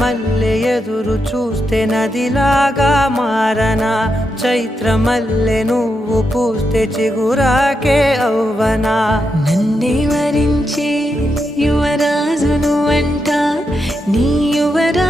మల్లె ఎదురు చూస్తే నదిలాగా మారనా, చైత్రమల్లె నువ్వు పూస్తే చిగురాకే అవ్వనా. నన్నే వరించే యువరాజును అంట నీ యువరా